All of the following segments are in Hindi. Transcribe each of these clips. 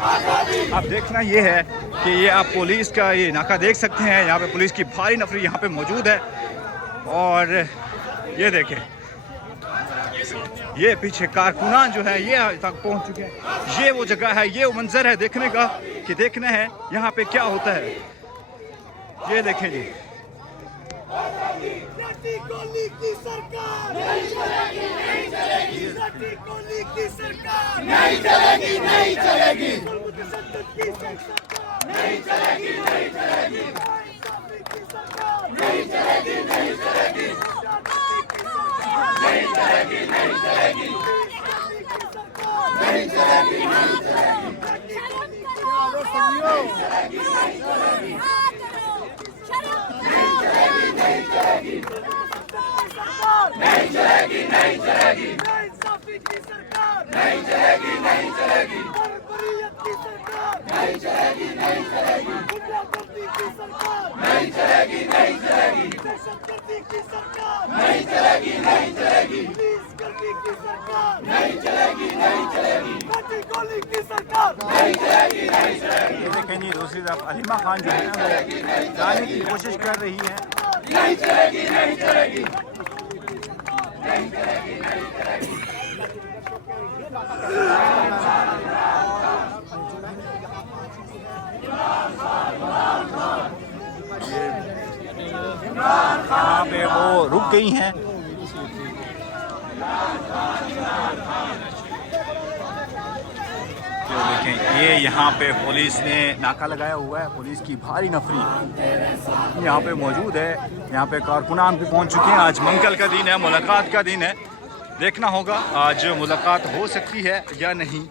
अब देखना ये है कि ये आप पुलिस का ये नाका देख सकते हैं। यहाँ पे पुलिस की भारी नफरी यहाँ पे मौजूद है। और ये देखें, ये पीछे कारकुनान जो है ये तक पहुँच चुके हैं। ये वो जगह है, ये वो मंजर है देखने का कि देखना है यहाँ पे क्या होता है। ये देखें जी, की सरकार नहीं चलेगी, नहीं चलेगी। की सरकार नहीं चलेगी, नहीं चलेगी। की सरकार नहीं चलेगी, नहीं चलेगी। की सरकार नहीं चलेगी, नहीं चलेगी। नहीं चलेगी, नहीं चलेगी। नहीं चलेगी, नहीं चलेगी। नहीं चलेगी, नहीं चलेगी, नहीं चलेगी। इंसाफी की सरकार नहीं चलेगी, नहीं चलेगी। बर्बरियत की सरकार नहीं चलेगी, नहीं चलेगी। गुंडागर्दी की सरकार नहीं चलेगी, नहीं चलेगी। दहशतगर्दी की सरकार नहीं चलेगी, नहीं चलेगी। पुलिस गर्दी की सरकार नहीं चलेगी, नहीं चलेगी। लाठी गोली की सरकार नहीं चलेगी, नहीं चलेगी। देखें जी, दूसरी तरफ अलीमा खान जो है जाने की कोशिश कर रही है। नहीं चलेगी, नहीं चलेगी। नहीं चलेगी, नहीं चलेगी। यहाँ पे वो रुक गई हैं। जो देखें, ये यहाँ पे पुलिस ने नाका लगाया हुआ है। पुलिस की भारी नफरी यहाँ पे मौजूद है। यहाँ पे कारकुनान भी पहुँच चुके हैं। आज मंगल का दिन है, मुलाकात का दिन है। देखना होगा आज मुलाकात हो सकती है या नहीं।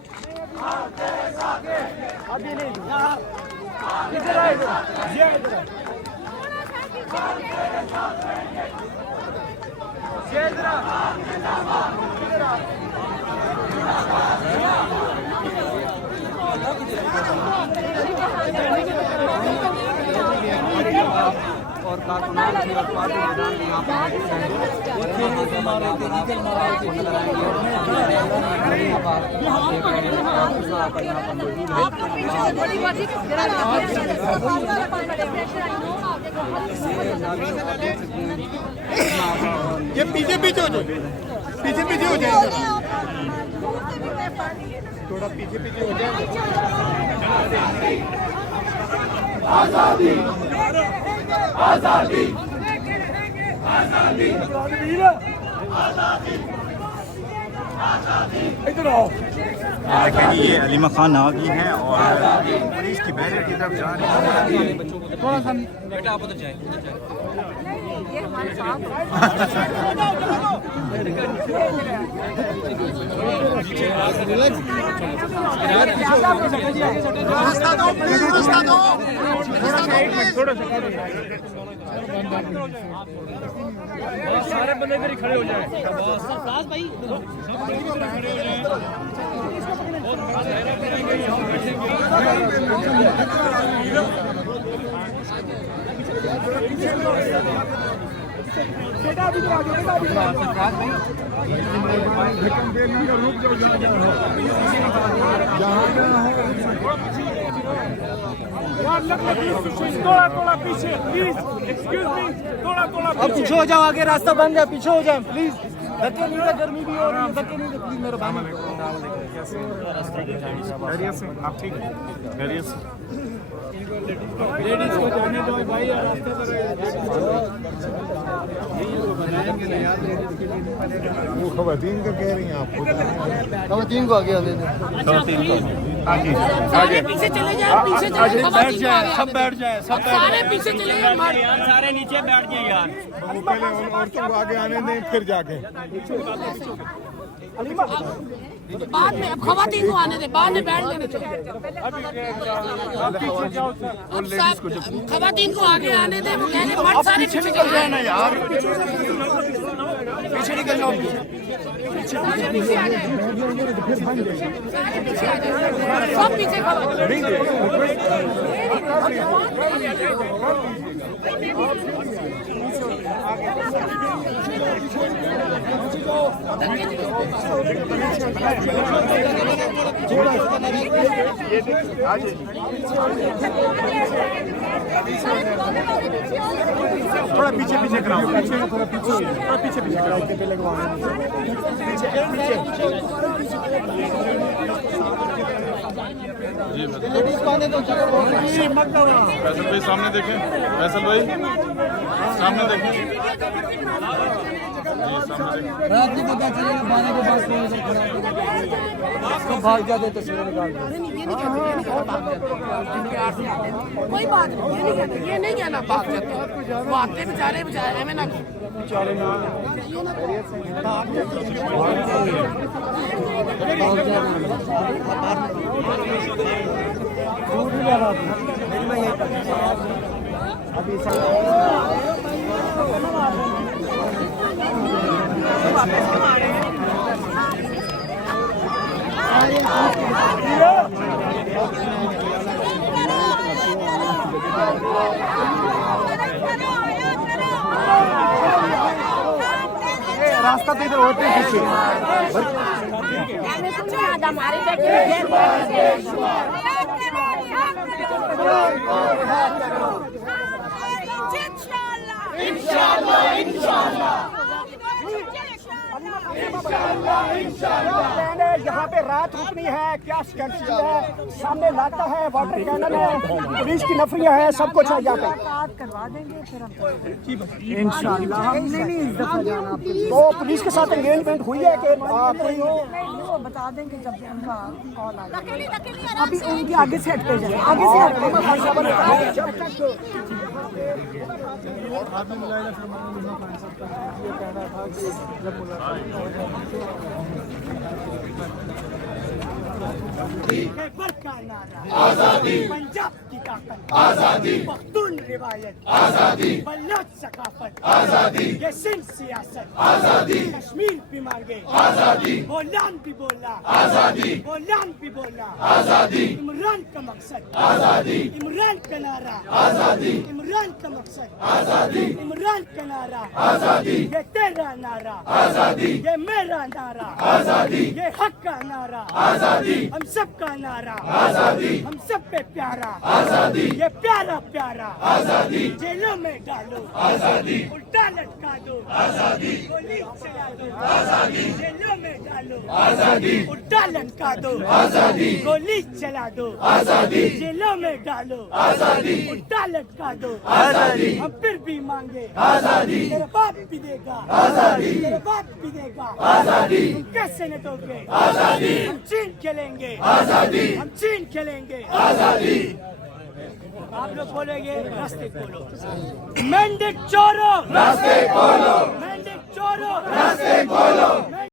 और कारकुनान की पार्टी मैदान यहाँ पर ये पीछे पीछे हो जाए, पीछे पीछे हो जाए, थोड़ा पीछे पीछे हो जाए। आजादी, आजादी, आजादी, आजादी। इधर आओ। देखें ये अलीमा खान आ गई हैं और पुलिस की बैरियर की तरफ जा रही हैं। थोड़ा सा बेटा आप उधर जाए, उधर जाए। ये हमारे साथ रास्ता दो प्लीज, रास्ता दो। सारे बंदे इधर ही खड़े हो जाए। भाई बेटा भी तो आगे, बेटा भी तो आगे। रुक जाओ, थोड़ा थोड़ा पीछे प्लीज, एक्सक्यूज मी, थोड़ा थोड़ा अब पीछे हो जाओ, आगे रास्ता बंद है, पीछे हो जाए प्लीज। धक्के नहीं दे, गर्मी भी हो रही है, धक्के नहीं दे प्लीज मेरे भाई। खैरियत से आप ठीक है? खैरियत से लेडीज को जाने दो भाई, रास्ते पर वो खवातीन का कह रही हैं आपको। खवातीन को आगे आने दो। खवातीन को आगे सारे पीछे चले जाए, पीछे चले जाए, बैठ जाए, सब बैठ जाए, सब सारे पीछे चले जाए। सारे नीचे बैठ जाए यार। वो पहले औरतों को आगे आने दें, फिर जाके बाद में अब खवातीन को आने दे, बाद में बैठ लेने चाहिए। अब सब खवातीन को आगे आने दे, वो कहने मर्द सारे पीछे चले जाए ना यार, पीछे निकल जाओ। सारे पीछे आ जाए, सारे पीछे आ जाए, सब पीछे खड़ो। थोड़ा थोड़ा पीछे पीछे कराओ, थोड़ा पीछे पीछे कराओ। फैसल भाई सामने देखें, फैसल भाई सामने देखें, रात को पता चलेगा 12 के बाद तो भाग जाते तस्वीरें निकाल कोई बात नहीं, ये नहीं कहना भाग जाते, वो आते बेचारे हमें ना रास्ता तो इधर होते हैं पीछे। हमारे यहाँ पे रात रुकनी है, क्या स्कैंडल है, सामने लाता है, वाटर कैनन है, पुलिस की नफरियाँ है, सब कुछ है यहाँ पे। करवा देंगे फिर हम इंशाल्लाह तो पुलिस के साथ एंगेजमेंट हुई है कि कोई वो बता देंगे जब उनका कॉल आ जाए। अभी उनके आगे से हटते जाए, आगे से हटते आजादी, पंजाब की ताकत, आजादी, पख्तून रिवायत, आजादी, बल्लौच सकाफत, आजादी, ये सिंध सियासत, आजादी, कश्मीर भी मांगे, आजादी, बोलान भी बोला, आजादी, बोलान भी बोला, आजादी, इमरान का मकसद, आजादी, इमरान का नारा, आजादी, इमरान का मकसद, आजादी, इमरान का नारा, आजादी, ये तेरा नारा, आजादी, ये मेरा नारा, आजादी, ये हक का नारा, आजादी, हम सब का नारा, आजादी, हम सब पे प्यारा, आजादी, ये प्यारा प्यारा, आजादी, जेलों में डालो, आजादी, उल्टा लटका दो, आजादी, गोली चला दो, आजादी, जेलों में डालो, आजादी, उल्टा लटका दो, आजादी, गोली चला दो, आजादी, जेलों में डालो, आजादी, उल्टा लटका दो, आजादी, हम फिर भी मांगे, आजादी, तेरा बाप भी देगा, आजादी, तेरा बाप भी देगा, आजादी, हम कैसे न दोगे, आजादी, हम चीन खेलेंगे, आजादी, हम चीन खेलेंगे, आजादी। आप लोग बोलेंगे रास्ते खोलो, मेंढक चोरों रास्ते खोलो।